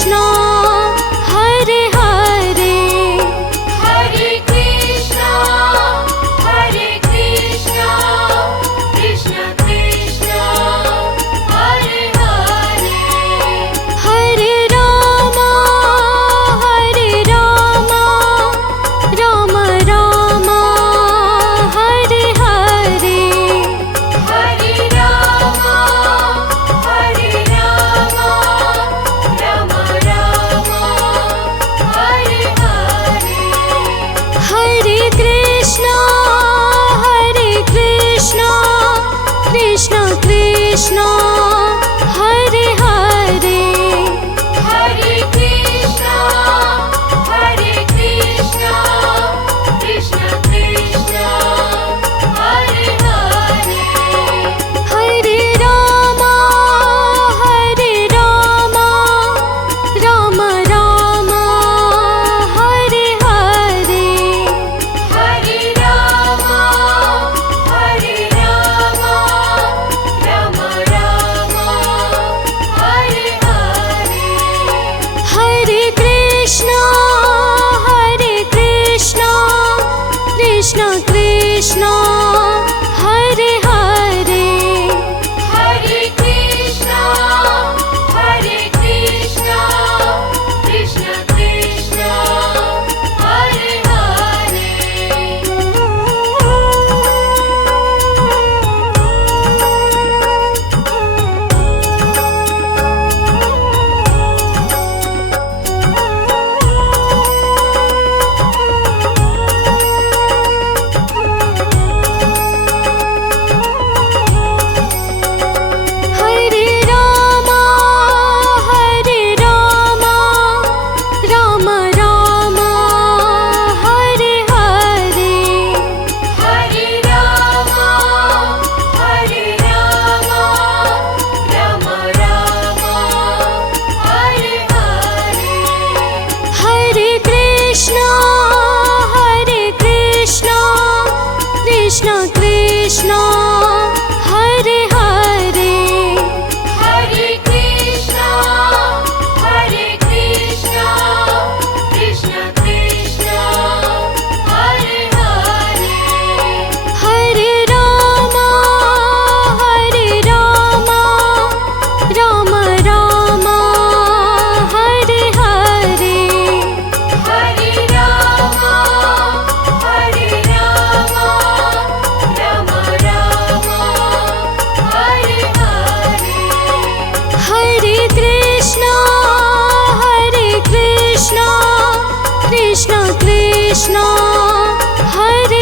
Krishna Hare Hare Hare Krishna Krishna Krishna Hare Hare Hare Ram Ram Ram Hare Hare Hare Ram Ram Ram Hare Hare Hare Krishna Krishna Krishna Hare Hare Hare Krishna Krishna Krishna Hare Hare Hare Ram Ram Ram Hare Hare Hare Ram Ram Ram Hare Hare Hare Krishna Krishna Krishna Hare Hare Hare Krishna Krishna Krishna Hare Hare Hare Ram Ram Ram Hare Hare Hare Ram Ram Ram Hare Hare Hare Krishna Krishna Krishna Hare Hare Hare Krishna Krishna Krishna Hare Hare Hare Ram Ram Ram Hare Hare Hare Ram Ram Ram Hare Hare Hare Krishna Krishna Krishna Hare